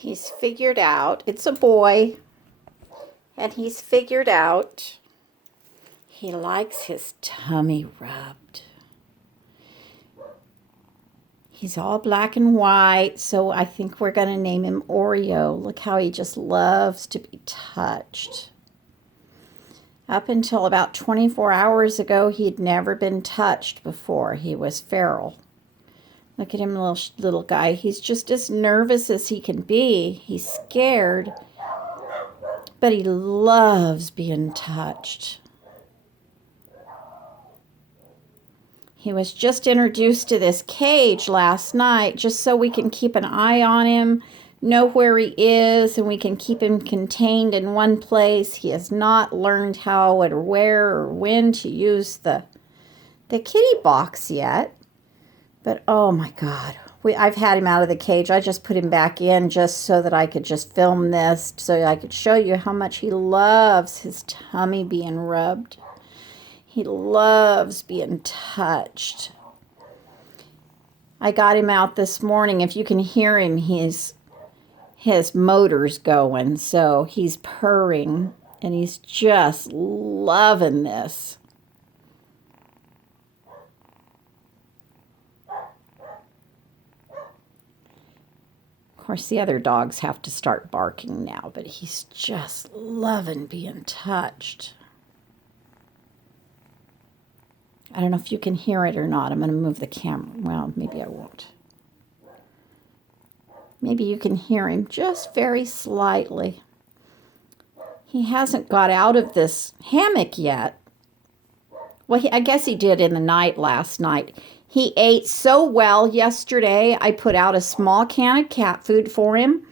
He's figured out, it's a boy, and he's figured out he likes his tummy rubbed. He's all black and white, so I think we're going to name him Oreo. Look how he just loves to be touched. Up until about 24 hours ago, he'd never been touched before. He was feral. Look at him, little guy. He's just as nervous as he can be. He's scared, but he loves being touched. He was just introduced to this cage last night just so we can keep an eye on him, know where he is, and we can keep him contained in one place. He has not learned how or where or when to use the kitty box yet. But oh my God, I've had him out of the cage. I just put him back in just so that I could just film this, so I could show you how much he loves his tummy being rubbed. He loves being touched. I got him out this morning. If you can hear him, his motor's going, so he's purring, and he's just loving this. Of course, the other dogs have to start barking now, but he's just loving being touched. I don't know if you can hear it or not. I'm going to move the camera. Well, maybe I won't. Maybe you can hear him just very slightly. He hasn't got out of this hammock yet. Well, I guess he did in the night last night. He ate so well yesterday. I put out a small can of cat food for him.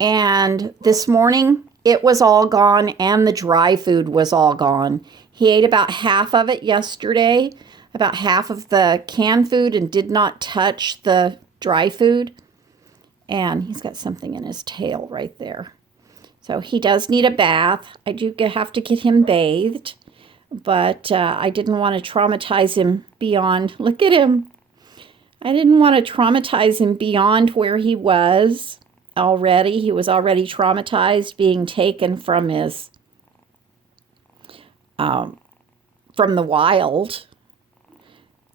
And this morning, it was all gone and the dry food was all gone. He ate about half of it yesterday, about half of the canned food, and did not touch the dry food. And he's got something in his tail right there. So he does need a bath. I do have to get him bathed, but I didn't want to traumatize him beyond, look at him. I didn't want to traumatize him beyond where he was already. He was already traumatized, being taken from his from the wild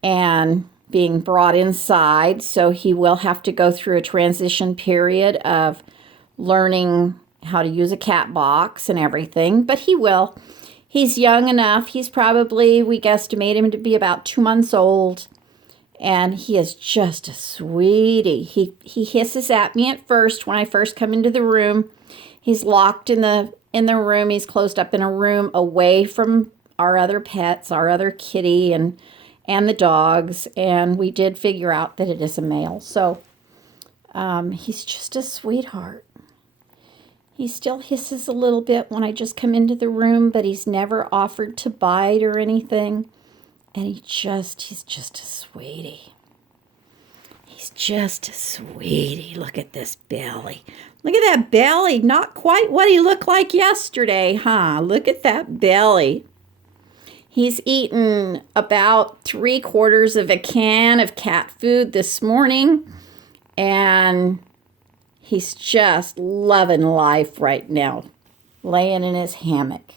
and being brought inside. So he will have to go through a transition period of learning how to use a cat box and everything, but he will. He's young enough. He's probably, we guesstimate him to be about 2 months old, and he is just a sweetie. He hisses at me at first when I first come into the room. He's locked in the room. He's closed up in a room away from our other pets, our other kitty and the dogs. And we did figure out that it is a male. So he's just a sweetheart. He still hisses a little bit when I just come into the room, but he's never offered to bite or anything. And he's just a sweetie. He's just a sweetie. Look at this belly. Look at that belly. Not quite what he looked like yesterday, huh? Look at that belly. He's eaten about 3/4 of a can of cat food this morning. And he's just loving life right now, laying in his hammock.